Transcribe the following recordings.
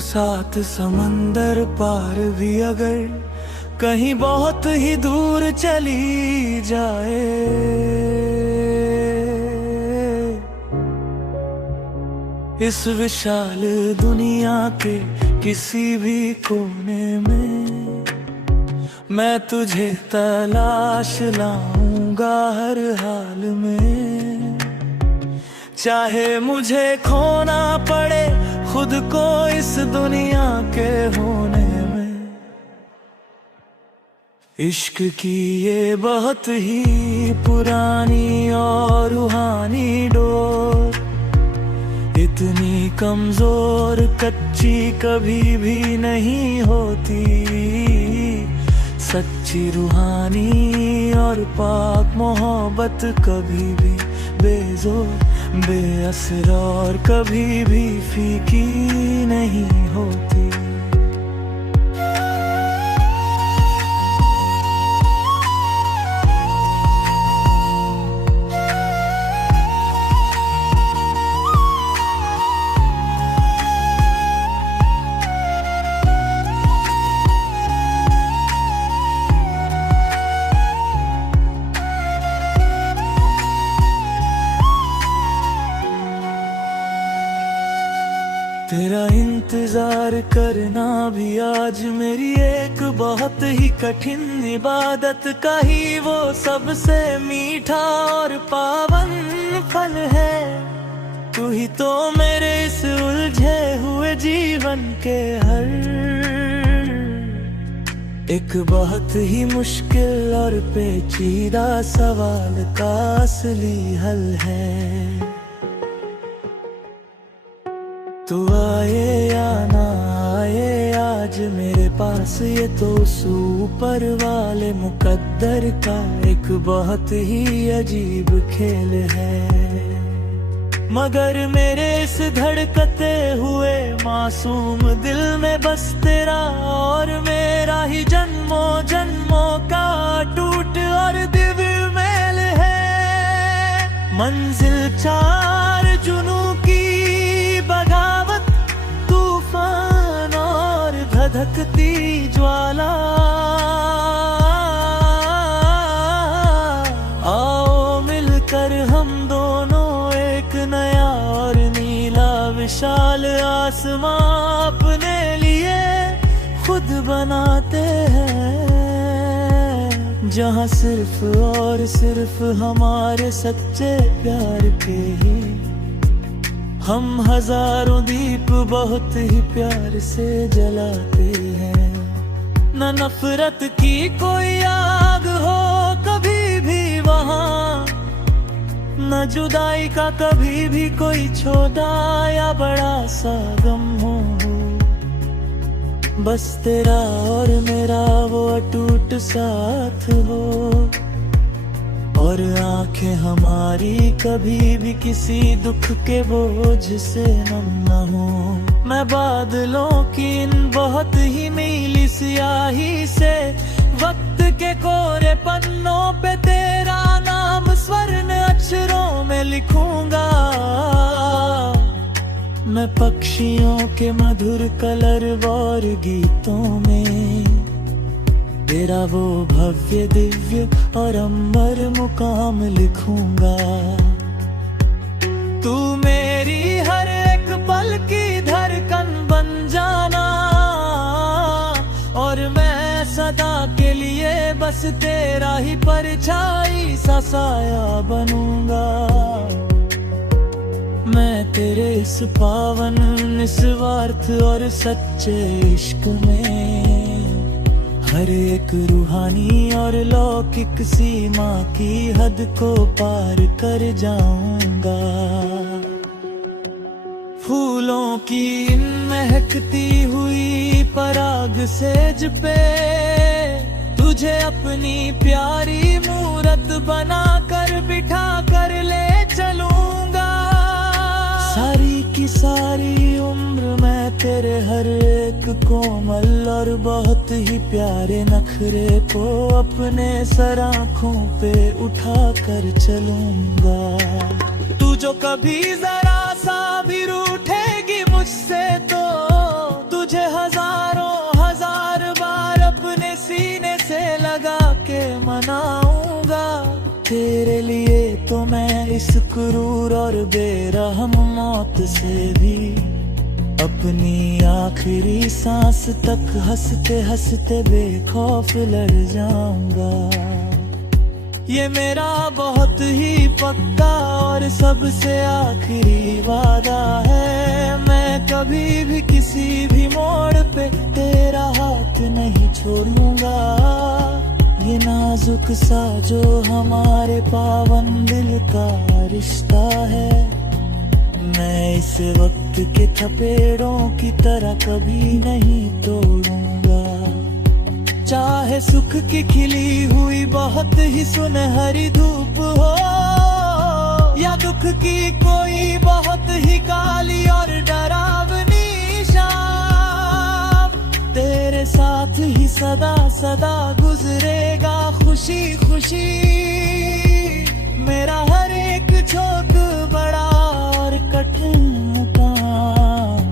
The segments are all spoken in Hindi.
सात समंदर पार भी अगर कहीं बहुत ही दूर चली जाए, इस विशाल दुनिया के किसी भी कोने में मैं तुझे तलाश लाऊंगा हर हाल में। चाहे मुझे खोना पड़े खुद को इस दुनिया के होने में। इश्क की ये बहुत ही पुरानी और रूहानी डोर इतनी कमजोर कच्ची कभी भी नहीं होती। सच्ची रूहानी और पाक मोहब्बत कभी भी बेजोर बेअसर और कभी भी फीकी नहीं होती। तेरा इंतजार करना भी आज मेरी एक बहुत ही कठिन इबादत का ही वो सबसे मीठा और पावन फल है। तू ही तो मेरे इस उलझे हुए जीवन के हर एक बहुत ही मुश्किल और पेचीदा सवाल का असली हल है। तू आए या ना आए आज मेरे पास ये तो ऊपर वाले मुकद्दर का एक बहुत ही अजीब खेल है। मगर मेरे इस धड़कते हुए मासूम दिल में बस तेरा और मेरा ही जन्मों जन्मों का टूट और दिव्य मेल है। मंजिल चार जुनू की बगावत तूफान और धधकती ज्वाला। आओ मिलकर हम दोनों एक नया और नीला विशाल आसमां अपने लिए खुद बनाते हैं। जहां सिर्फ और सिर्फ हमारे सच्चे प्यार के ही हम हजारों दीप बहुत ही प्यार से जलाते हैं। न नफरत की कोई आग हो कभी भी वहाँ, न जुदाई का कभी भी कोई छोटा या बड़ा सा गम हो। बस तेरा और मेरा वो अटूट साथ हो और आंखें हमारी कभी भी किसी दुख के बोझ से नम न हो। मैं बादलों की इन बहुत ही नीली स्याही से वक्त के कोरे पन्नों पे तेरा नाम स्वर्ण अक्षरों में लिखूंगा। मैं पक्षियों के मधुर कलरव और गीतों में तेरा वो भव्य दिव्य और अमर मुकाम लिखूंगा। तू मेरी हर एक पल की धड़कन बन जाना और मैं सदा के लिए बस तेरा ही परछाई सा साया बनूंगा। मैं तेरे इस पावन निस्वार्थ और सच्चे इश्क में हर एक रूहानी और लौकिक सीमा की हद को पार कर जाऊंगा। फूलों की इन महकती हुई पराग सेज पे तुझे अपनी प्यारी मूरत बना कर बिठा कर ले चलूंगा। सारी की सारी उम्र मैं तेरे हर एक कोमल और बहुत ही प्यारे नखरे को अपने सर आँखों पे उठा कर चलूंगा। तू जो कभी जरा सा भी रूठेगी मुझसे तो बनाऊंगा। तेरे लिए तो मैं इस क्रूर और बेरहम मौत से भी अपनी आखिरी सांस तक हंसते हंसते बेखौफ लड़ जाऊंगा। ये मेरा बहुत ही पक्का और सबसे आखिरी वादा है, मैं कभी भी किसी भी मोड़ पे तेरा हाथ नहीं छोड़ूंगा। ये नाजुक सा जो हमारे पावन दिल का रिश्ता है, मैं इस वक्त के थपेड़ों की तरह कभी नहीं तोड़ूंगा। चाहे सुख की खिली हुई बहुत ही सुनहरी धूप हो, या दुख की कोई बहुत ही काली और डरावनी शाम, तेरे साथ ही सदा सदा गुजरेगा खुशी खुशी। मेरा हर एक छोट बड़ा और कठिन मुकाम,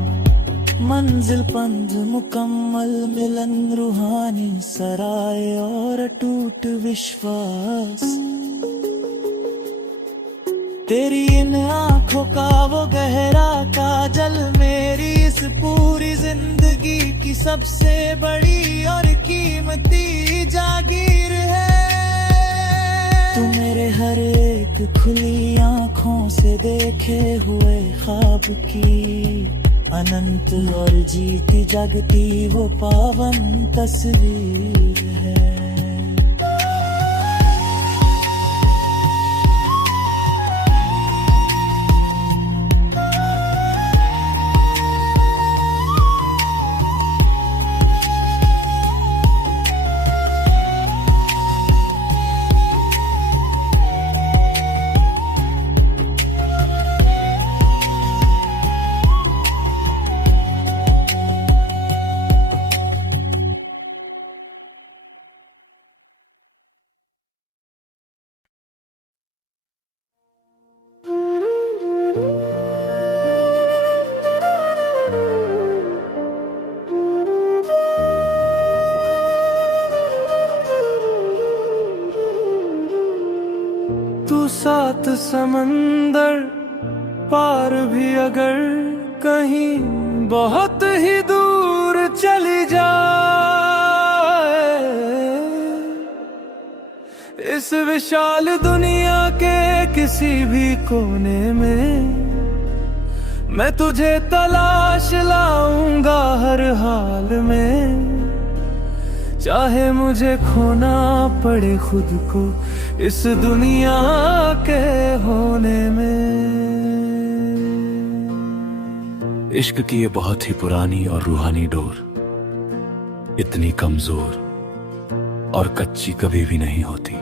मंजिल पंध मुकम्मल मिलन रूहानी सराय और अटूट विश्वास। तेरी इन आंखों का वो गहरा काजल मेरी इस पूरी जिंदगी की सबसे बड़ी और कीमती जागीर है। तू मेरे हर एक खुली आंखों से देखे हुए ख्वाब की अनंत और जीती जागती वो पावन तस्वीर है। तू सात समंदर पार भी अगर कहीं बहुत ही दूर चली जाए, इस विशाल दुनिया के किसी भी कोने में मैं तुझे तलाश लाऊंगा हर हाल में। चाहे मुझे खोना पड़े खुद को इस दुनिया के होने में। इश्क की ये बहुत ही पुरानी और रूहानी डोर इतनी कमजोर और कच्ची कभी भी नहीं होती।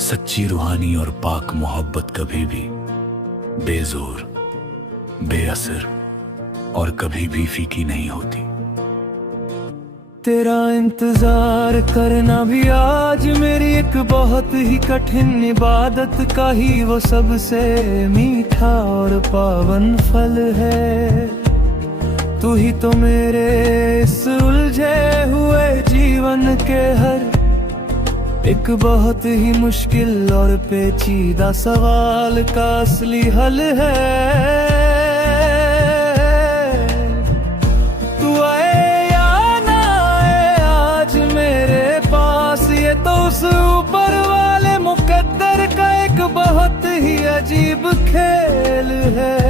सच्ची रूहानी और पाक मोहब्बत कभी भी बेजोर, बेअसर और कभी भी फीकी नहीं होती। तेरा इंतजार करना भी आज मेरी एक बहुत ही कठिन इबादत का ही वो सबसे मीठा और पावन फल है। तू ही तो मेरे इस उलझे हुए जीवन के हर एक बहुत ही मुश्किल और पेचीदा सवाल का असली हल है। तो उस ऊपर वाले मुकद्दर का एक बहुत ही अजीब खेल है,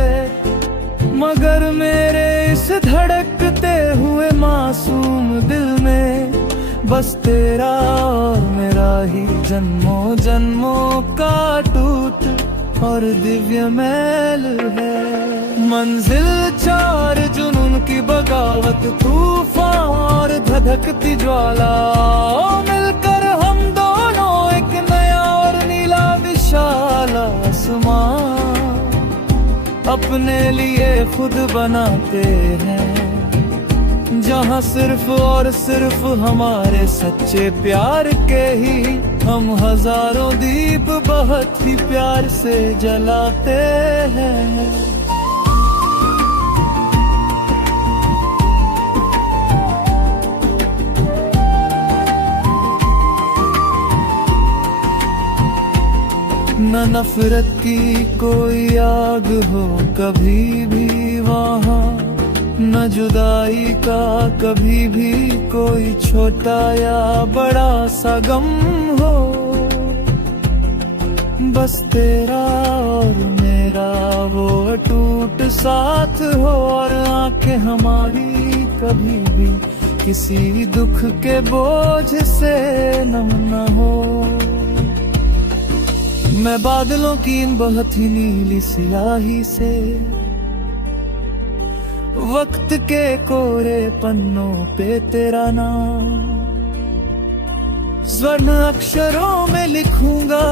मगर मेरे इस धड़कते हुए मासूम दिल में बस तेरा और मेरा ही जन्मों जन्मों का टूट और दिव्य मेल है। मंजिल चार जुनून की बगावत, तूफान और धधकती ज्वाला, मिलकर हम दोनों एक नया और नीला विशाल आसमां अपने लिए खुद बनाते हैं, जहां सिर्फ और सिर्फ हमारे सच्चे प्यार के ही हम हजारों दीप बहुत ही प्यार से जलाते हैं। न नफरत की कोई आग हो कभी भी वहाँ, न जुदाई का कभी भी कोई छोटा या बड़ा सा गम हो। बस तेरा और मेरा वो अटूट साथ हो, और आंखें हमारी कभी भी किसी दुख के बोझ से नम न हो। मैं बादलों की इन बहुत ही नीली सियाही से, वक्त के कोरे पन्नों पे तेरा नाम स्वर्ण अक्षरों में लिखूंगा।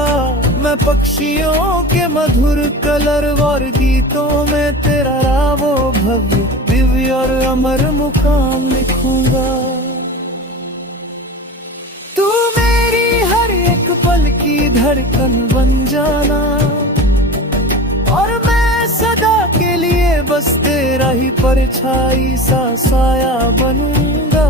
मैं पक्षियों के मधुर कलर और गीतों में तेरा वो भव्य दिव्य और अमर मुकाम लिखूंगा। तू मेरी हर एक पल की धड़कन बन जाना, और मैं सदा के लिए बस तेरा ही परछाई सा साया बनूंगा।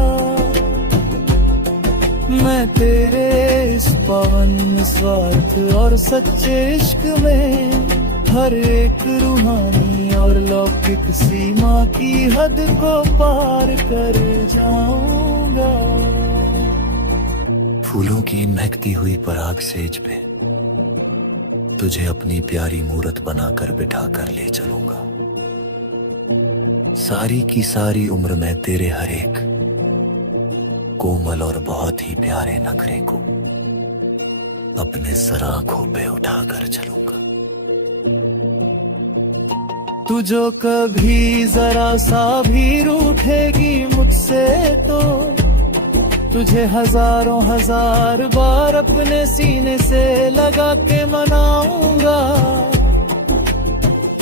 मैं तेरे इस पावन स्वार्थ और सच्चे इश्क में हर एक रूहानी और लौकिक सीमा की हद को पार कर जाऊंगा। फूलों की महकती हुई पराग सेज पे तुझे अपनी प्यारी मूरत बनाकर बिठा कर ले चलूंगा। सारी की सारी उम्र में तेरे हर एक कोमल और बहुत ही प्यारे नखरे को अपने सर आंखों पे उठाकर चलूंगा। तू जो कभी जरा सा भी रूठेगी मुझसे तो तुझे हजारों हजार बार अपने सीने से लगा के मनाऊंगा।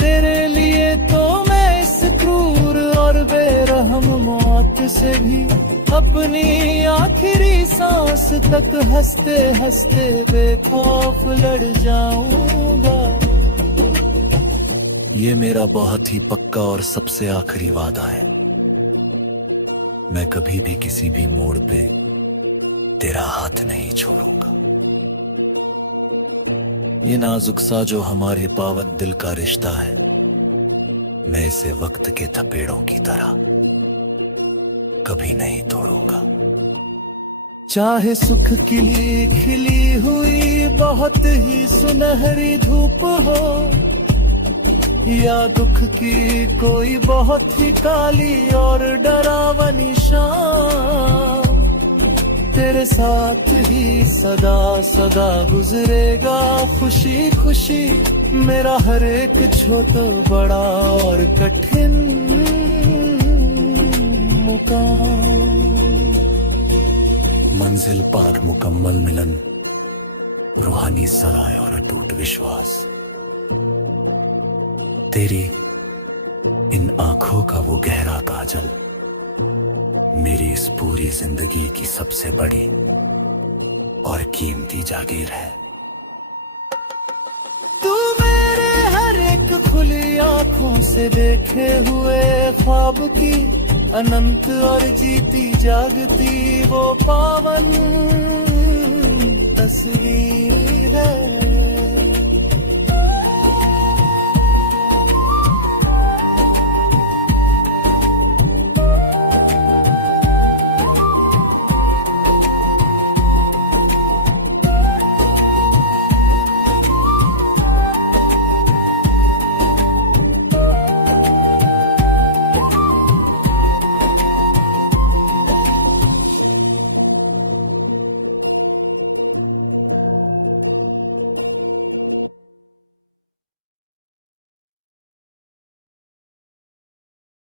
तेरे लिए तो मैं इस क्रूर और बेरहम मौत से भी अपनी आखिरी सांस तक हंसते हंसते बेखौफ लड़ जाऊंगा। ये मेरा बहुत ही पक्का और सबसे आखिरी वादा है। मैं कभी भी किसी भी मोड़ पे तेरा हाथ नहीं छोड़ूंगा। ये नाजुक सा जो हमारे पावन दिल का रिश्ता है, मैं इसे वक्त के थपेड़ों की तरह कभी नहीं तोड़ूंगा। चाहे सुख की खिली हुई बहुत ही सुनहरी धूप हो, या दुख की कोई बहुत ही काली और डरावनी शाम, तेरे साथ ही सदा सदा गुजरेगा खुशी खुशी मेरा हर एक छोटा बड़ा और कठिन मुकाम। मंजिल पार मुकम्मल मिलन, रूहानी सराय और अटूट विश्वास। तेरी इन आंखों का वो गहरा काजल मेरी इस पूरी जिंदगी की सबसे बड़ी और कीमती जागीर है। तू मेरे हर एक खुली आंखों से देखे हुए ख्वाब की अनंत और जीती जागती वो पावन तस्वीर है।